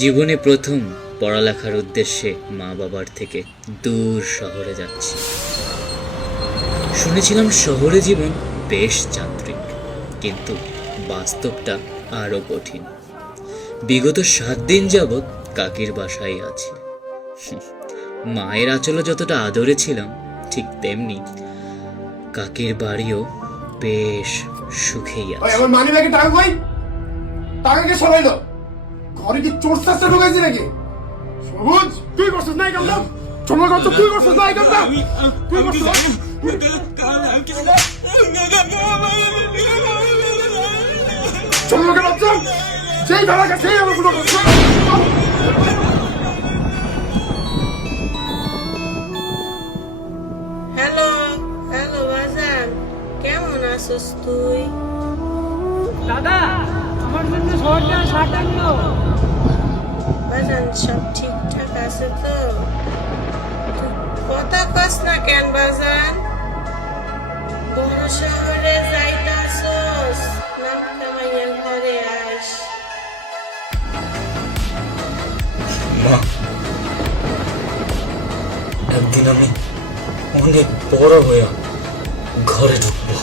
জীবনে প্রথম পড়ালেখার উদ্দেশ্যে মা বাবার থেকে দূর শহরে যাচ্ছি। শুনেছিলাম শহরে জীবন বেশ যান্ত্রিক, কিন্তু বাস্তবটা আরো কঠিন। বিগত 7 দিন যাবৎ কাকির বাসায় আছি। মায়ের আঁচলে যতটা আদরে ছিলাম, ঠিক তেমনি কাকির বাড়িও বেশ সুখেই আছে। আমার মানি ব্যাগে টাকা কই? টাকা কে সরাইলো? ঘরে কি চোর চাষটা ঢুকাইছে নাকি? সবুজ, তুই করছিস না এই কামটা? চলো কত তুই করছিস না এই কামটা? তুই করছিস? চলো কে বাচ্চা? যেই বেলা গেছে সেই আমার গুলো করছে। হ্যালো হ্যালো বাজান, কেমন আছিস তুই? দাদা, আমার জন্য শহরটা শার্ট আনলো। বাজান সব ঠিকঠাক আছে তো? তুই কথা কস না কেন বাজান? বড় শহরে যাইতাছস, নাম কামাইয়া ঘরে আইস। মা, একদিন আমি অনেক বড় হয়ে ঘরে ঢুকবো।